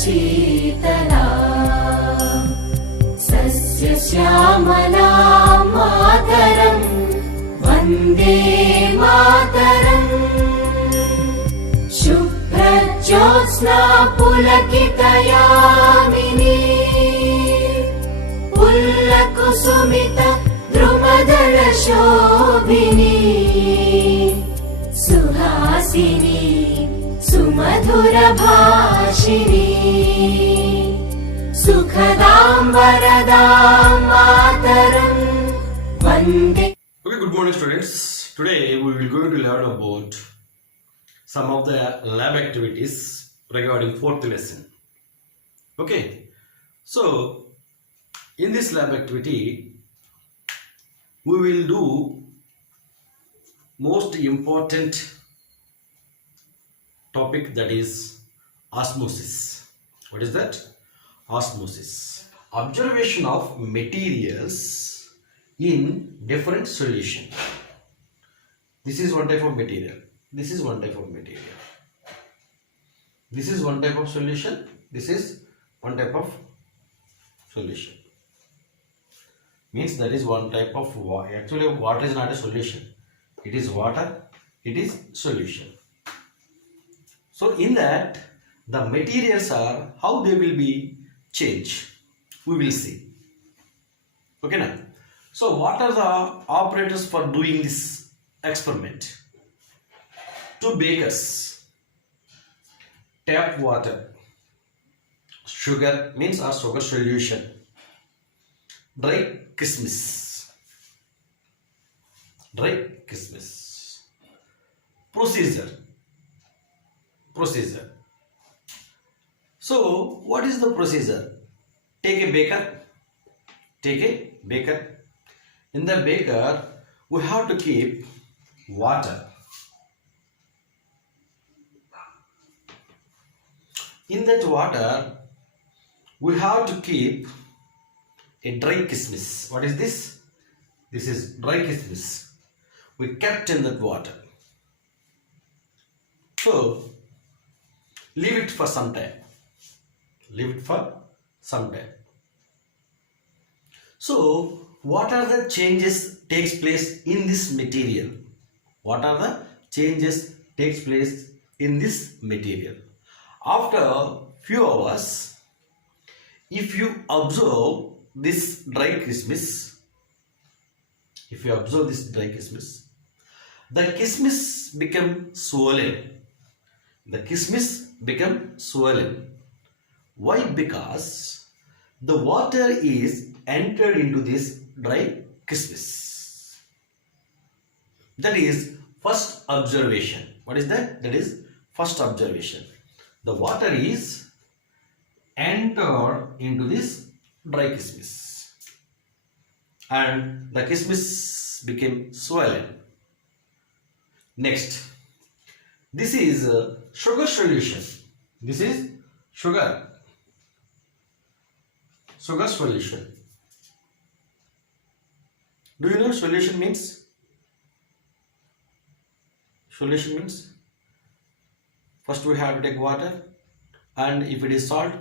शीतला सस्यश्यामला मातरम् वन्दे मातरम् शुभ्रज्योत्स्ना पुलकितयामिनी पुल्लकुसुमित द्रुमदलशोभिनी सुहासिनी सुमधुरभाषिणी सुखदां वरदां मातरम् वन्दे. Okay, good morning students. Today we will going to learn about some of the lab activities regarding fourth lesson. Okay, so in this lab activity we will do most important topic, that is osmosis. What is that? Osmosis. Observation of materials in different solution. This is one type of material. This is one type of material. This is one type of solution. This is one type of solution. Means that is one type of water. Actually, water is not a solution. It is water. It is solution. So in that, the materials are how they will be changed. We will see. Okay now. So what are the operators for doing this experiment? Two bakers, tap water, sugar means our sugar solution, dry kismis, procedure. So what is the procedure? Take a beaker. In the beaker we have to keep water. In that water we have to keep a dry kismis. What is this? This is dry kismis. We kept in that water. So leave it for some time. So what are the changes takes place in this material? What are the changes takes place in this material? After few hours, if you observe this dry kismis, the kismis become swollen. Why? Because the water is entered into this dry kismis. That is first observation. What is that? That is first observation. The water is entered into this dry kismis and the kismis became swollen. Next, this is sugar solution. This is sugar solution. Do you know solution means? Solution means first we have to take water, and if it is salt,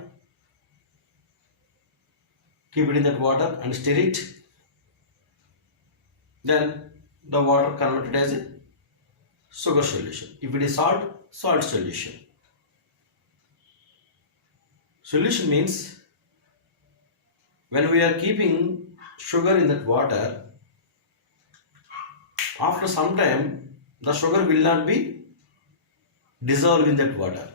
keep it in that water and stir it. Then the water converted as a sugar solution. If it is salt, salt solution. Solution means when we are keeping sugar in that water, after some time the sugar will not be dissolved in that water.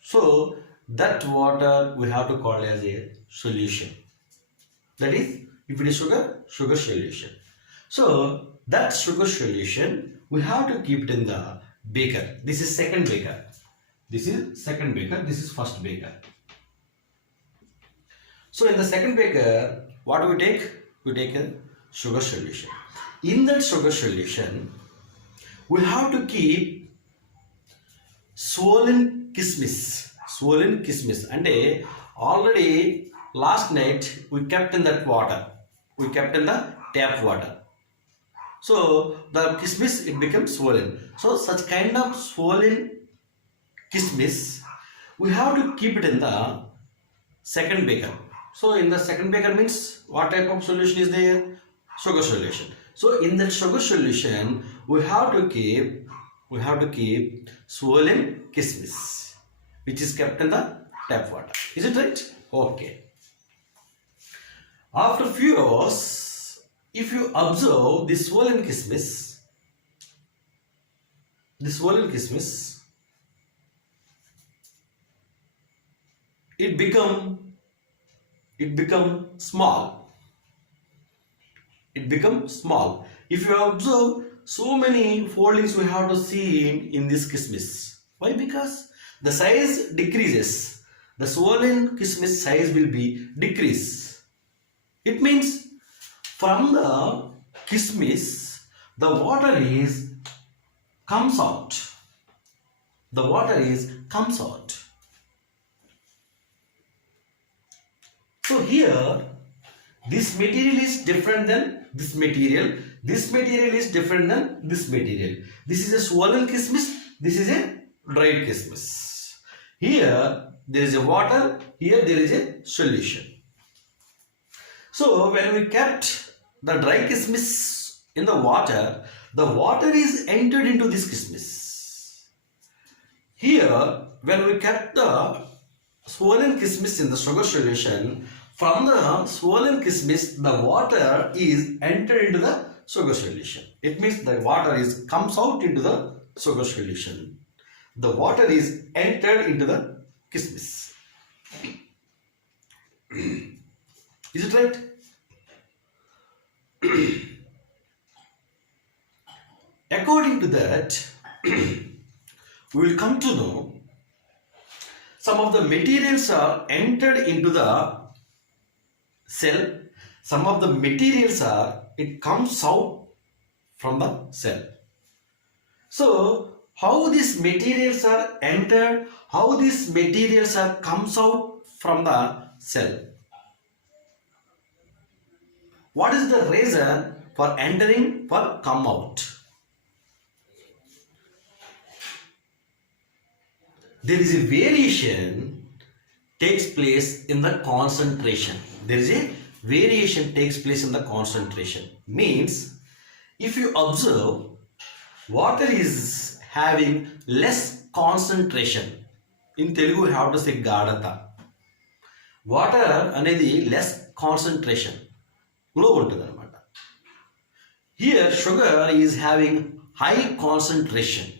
So that water we have to call as a solution. That is, if it is sugar solution. So that sugar solution we have to keep it in the beaker. This is second beaker. This is first beaker. So in the second beaker, what do we take? We take a sugar solution. In that sugar solution, we have to keep swollen kismis. And already last night we kept in that water. We kept in the tap water. So the kismis, it becomes swollen. So such kind of swollen kismis we have to keep it in the second beaker. So in the second beaker means what type of solution is there? Sugar solution. So in the sugar solution, we have to keep swollen kismis, which is kept in the tap water. Is it right? Okay. After few hours, if you observe the swollen kismis, it become small. It becomes small. If you observe, so many foldings we have to see in this kismis. Why? Because the size decreases. The swollen kismis size will be decrease. It means from the kismis, the water is comes out. The water is comes out. So here, this material is different than this material. This material is different than this material. This is a swollen kismis. This is a dried kismis. Here there is a water. Here there is a solution. So when we kept the dry kismis in the water is entered into this kismis. Here when we kept the swollen kismis in the sugar solution, from the swollen kismis, the water is entered into the sugar solution. It means the water is comes out into the sugar solution. The water is entered into the kismis. Is it right? According to that, we will come to know some of the materials are entered into the cell. Some of the materials it comes out from the cell. So how these materials are entered, how these materials comes out from the cell? What is the reason for entering, for come out? There is a variation takes place in the concentration. There is a variation takes place in the concentration. Means, if you observe, water is having less concentration. In Telugu, we have to say gadata. Water anedi less concentration. Here, sugar is having high concentration.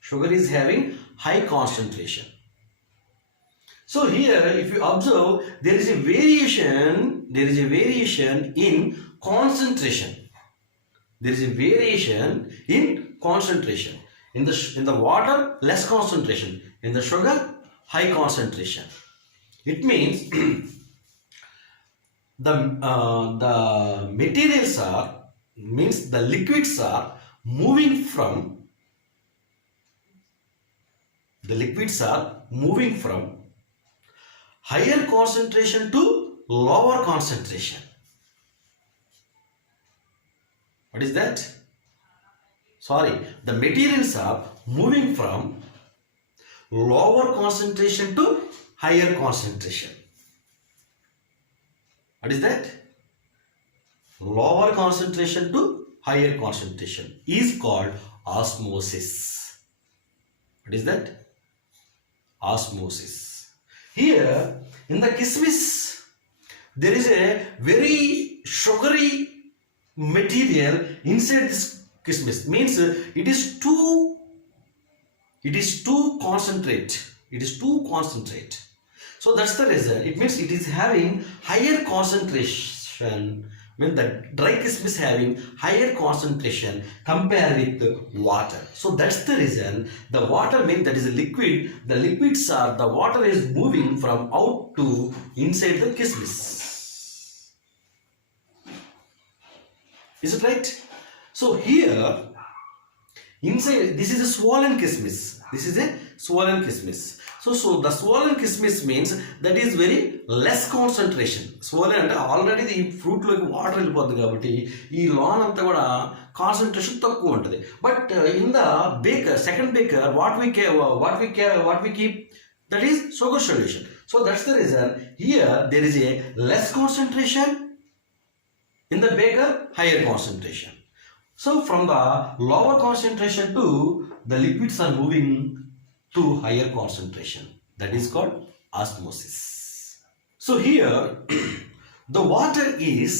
Sugar is having high concentration. So here, if you observe, there is a variation in concentration. There is a variation in concentration. In the water, less concentration. In the sugar, high concentration. It means the materials means the liquids are moving from higher concentration to lower concentration. What is that? Sorry, the materials are moving from lower concentration to higher concentration. What is that? Lower concentration to higher concentration is called osmosis. What is that? Osmosis. Here in the kismis, there is a very sugary material inside this kismis. Means it is too concentrate. It is too concentrate. So that's the reason. It means it is having higher concentration. When the dry kismis having higher concentration compared with the water. So that's the reason. The water means that is a liquid. The liquids are, the water is moving from out to inside the kismis. Is it right? So here, inside, this is a swollen kismis. This is a swollen kismis. So the swollen kismis means that is very less concentration. Swollen and already the fruit like water kabatti ee lawn anta kuda concentration takku untadi. But in the baker, second baker, what we keep That is sugar solution. So that's the reason here there is a less concentration, in the beaker higher concentration. So from the lower concentration to the liquids are moving to higher concentration. That is called osmosis. So here the water is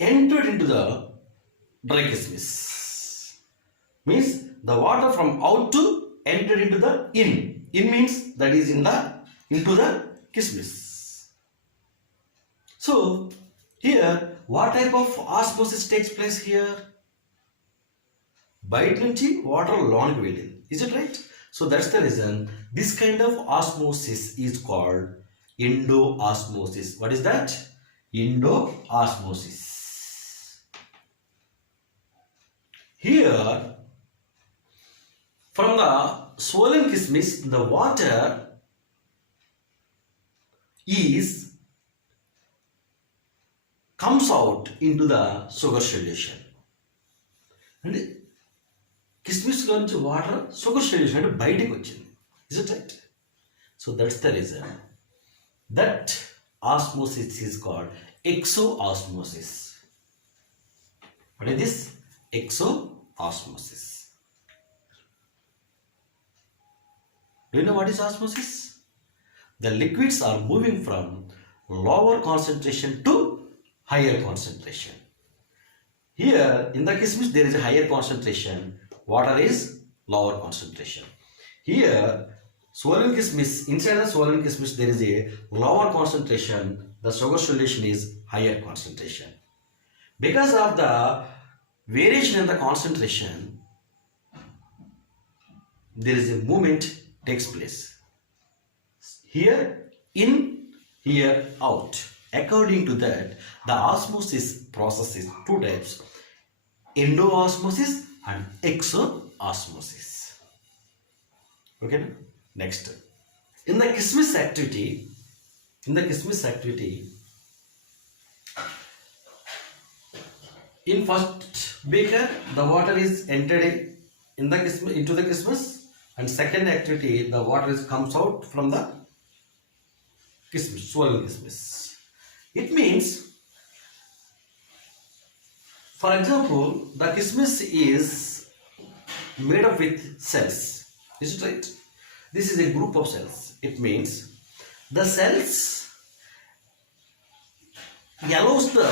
entered into the dry kismis. Means the water from out to entered into the in. In means that is into the kismis. So here what type of osmosis takes place here? బయట నుంచి water లోనికి వెళ్ళింది. Is it right? So that's the reason this kind of osmosis is called endoosmosis. What is that? Endoosmosis. Here from the swollen kismis the water is comes out into the sugar solution. And కిస్మిస్లో నుంచి water sugar solution అంటే బయటకు వచ్చింది. Is it right? So that's the reason that osmosis is called exoosmosis. What is this? Exoosmosis. Do you know what is osmosis? The liquids are moving from lower concentration to higher concentration. Here in the kismis there is a higher concentration, water is lower concentration. Here swollen kismis, inside the swollen kismis there is a lower concentration, the sugar solution is higher concentration. Because of the variation in the concentration there is a movement takes place. Here in, here out. According to that, the osmosis process is two types, endoosmosis and exoosmosis. Okay, next. In the kismis activity, in first beaker the water is entered in the kismis, into the kismis, and second activity the water is comes out from the kismis, swollen kismis. It means, for example, the kismis is made up with cells. Is it right? This is a group of cells. It means the cells allows the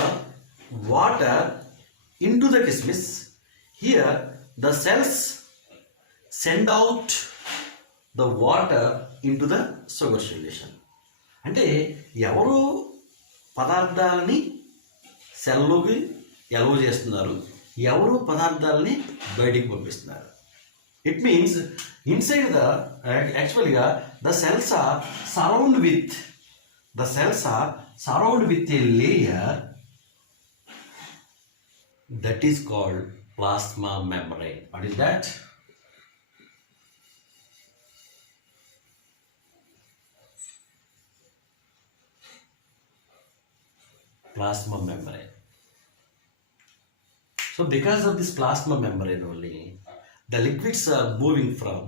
water into the kismis. Here the cells send out the water into the sugar solution. అంటే ఎవరు పదార్థాలని సెల్లోకి ఎలవ చేస్తున్నారు, ఎవరు పదార్థాలని బయటికి పంపిస్తున్నారు. It means inside the యాక్చువల్గా the cells are surround with a layer that is called plasma membrane. What is that? Plasma membrane. So because of this plasma membrane only, the liquids are moving from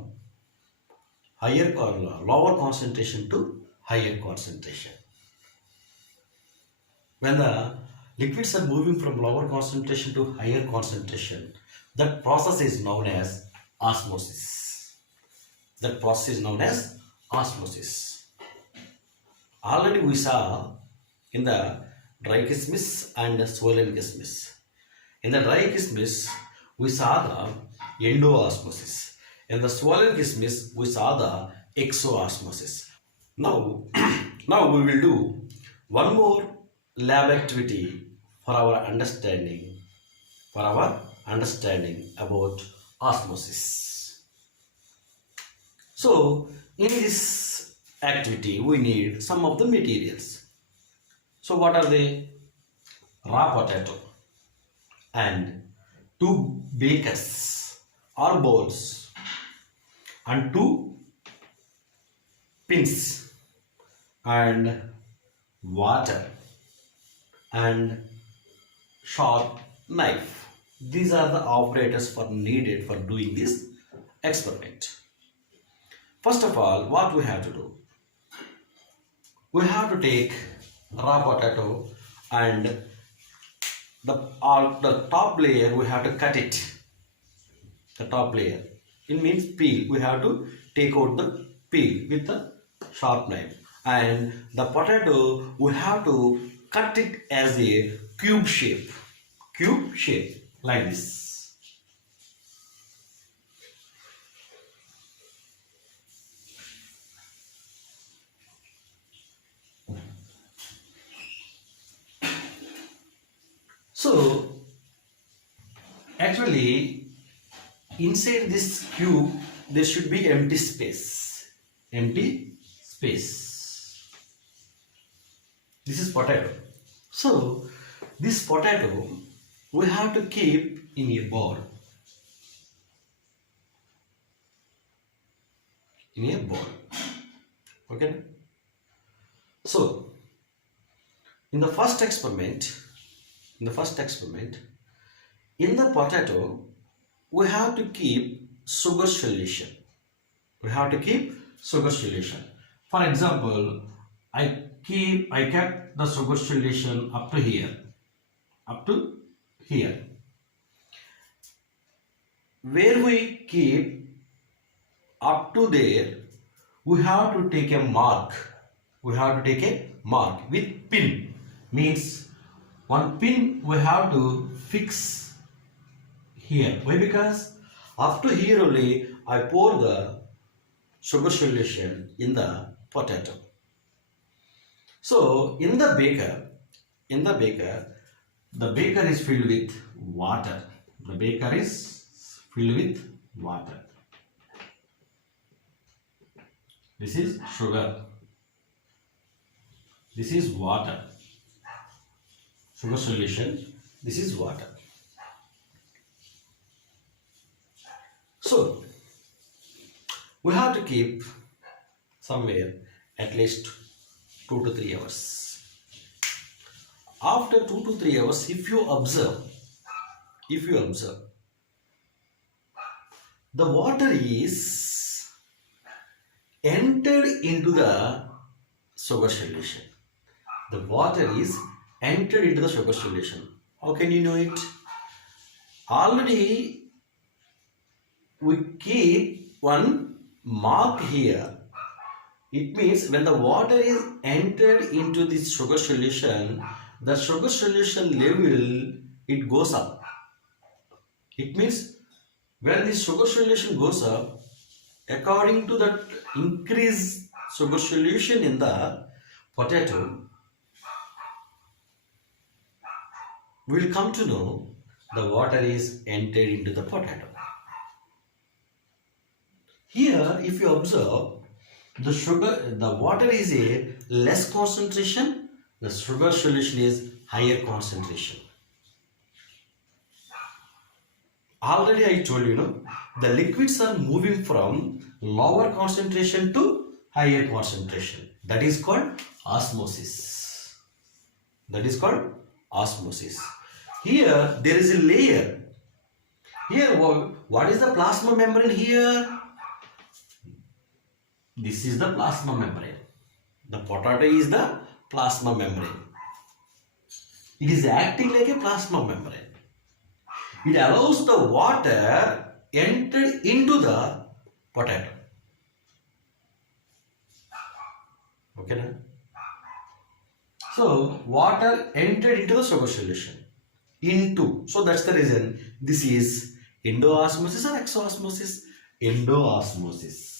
higher or lower concentration to higher concentration. When the liquids are moving from lower concentration to higher concentration, that process is known as osmosis. Already we saw in the dry kismis and swollen kismis. In the dry kismis, we saw the endoosmosis. In the swollen kismis, we saw the exoosmosis. Now we will do one more lab activity for our understanding about osmosis. So, in this activity, we need some of the materials. So what are they? Raw potato and 2 bakers or bowls and 2 pins and water and sharp knife. These are the operators needed for doing this experiment. First of all, what we have to do? We have to take raw potato and the top layer we have to cut it. The top layer. It means peel. We have to take out the peel with a sharp knife. And the potato we have to cut it as a cube shape. Cube shape like this. So actually inside this cube there should be empty space. Empty space. This is potato. So this potato we have to keep in a bowl. In a bowl. Okay. So in the first experiment, in the potato we have to keep sugar solution. We have to keep sugar solution. For example, I kept the sugar solution up to here. Up to here. Where we keep up to there, we have to take a mark. We have to take a mark with pin. Means one pin we have to fix here. Why? Because after here only I pour the sugar solution in the potato. So in the beaker, the beaker is filled with water. The beaker is filled with water. This is sugar. This is water. Sugar solution. This is water. So we have to keep somewhere at least 2 to 3 hours. After 2 to 3 hours, if you observe, the water is entered into the sugar solution. The water is entered into the sugar solution. How can you know it? Already we keep one mark here. It means when the water is entered into this sugar solution, the sugar solution level, it goes up. It means when this sugar solution goes up, according to that increased sugar solution in the potato, we will come to know the water is entered into the potato. Here, if you observe, the water is a less concentration, the sugar solution is higher concentration. Already I told you, the liquids are moving from lower concentration to higher concentration. That is called osmosis. Here there is a layer. Here what is the plasma membrane here? This is the plasma membrane. The potato is the plasma membrane. It is acting like a plasma membrane. It allows the water entered into the potato. Okay, now? So water entered into the sugar solution. So that's the reason this is endoosmosis or exosmosis? Endoosmosis.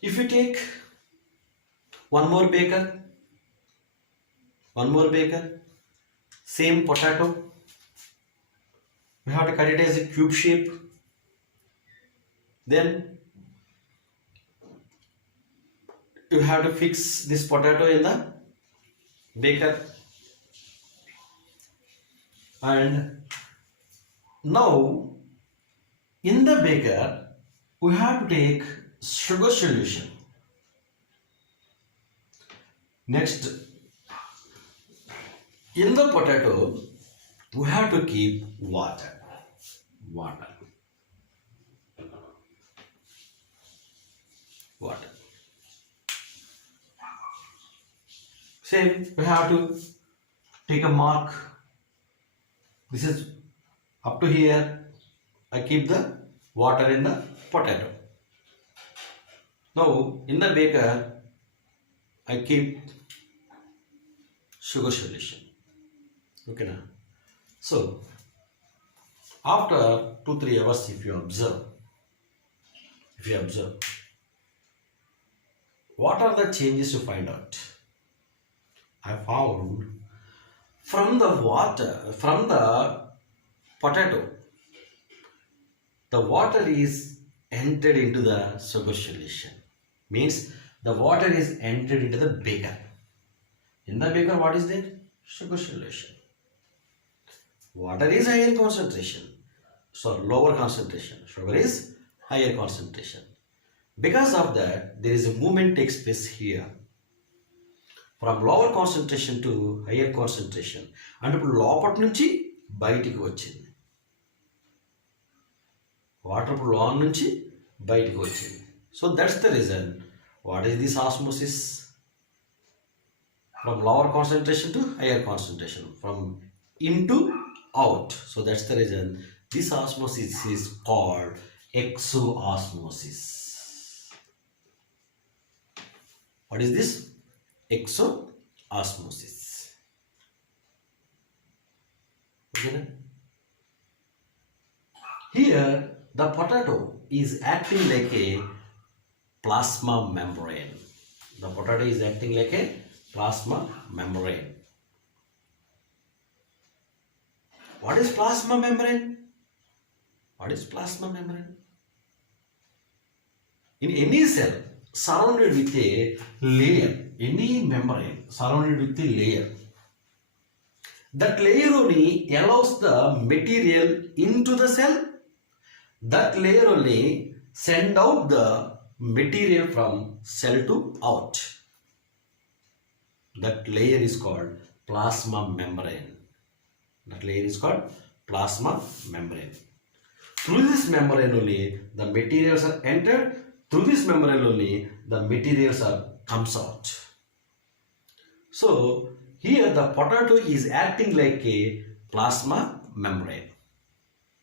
If you take one more beaker, same potato, we have to cut it as a cube shape. Then you have to fix this potato in the beaker. And now in the beaker we have to take sugar solution. Next, In the potato, we have to keep water. Water. Water. Same, we have to take a mark. This is up to here. I keep the water in the potato. Now, in the beaker, I keep sugar solution. Okay now. So, after 2-3 hours, if you observe, what are the changes you find out? I found from the potato, the water is entered into the sugar solution. Means the water is entered into the beaker. In the beaker, what is there? Sugar solution. Water is higher concentration. So lower concentration. Sugar is higher concentration. Because of that, there is a movement takes place here. From lower concentration to higher concentration. And ఇప్పుడు లోపటి నుంచి బయటికి వచ్చింది. Water ఇప్పుడు loan నుంచి బయటికి వచ్చింది. So that's the reason. What is this osmosis? From lower concentration to higher concentration. From into out. So that's the reason this osmosis is called exoosmosis. What is this? Exoosmosis. Okay. Here the potato is acting like a plasma membrane. The potato is acting like a plasma membrane. What is plasma membrane? What is plasma membrane? In any cell surrounded with a layer, any membrane surrounded with a layer. That layer only allows the material into the cell. That layer only send out the material from cell to out. That layer is called plasma membrane. That layer is called plasma membrane. Through this membrane only the materials are entered. Through this membrane only the materials are comes out. So here the potato is acting like a plasma membrane.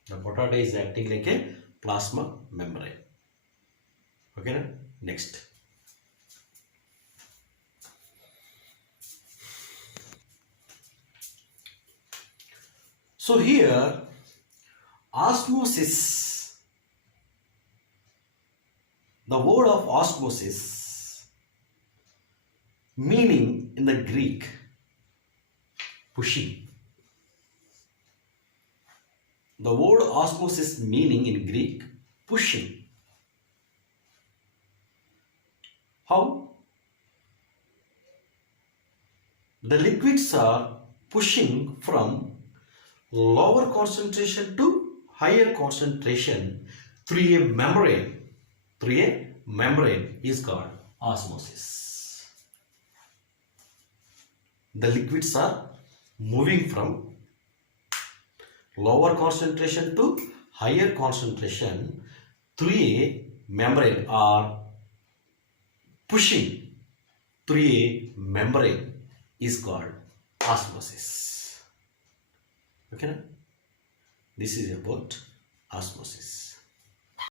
The potato is acting like a plasma membrane. Okay, next. So here osmosis, the word of osmosis, meaning in the Greek, pushing. The word osmosis meaning in Greek, pushing. How? The liquids are pushing from lower concentration to higher concentration through a membrane. Through a membrane is called osmosis. The liquids are moving from lower concentration to higher concentration through a membrane or pushing through a membrane is called osmosis. Okay, this is about osmosis.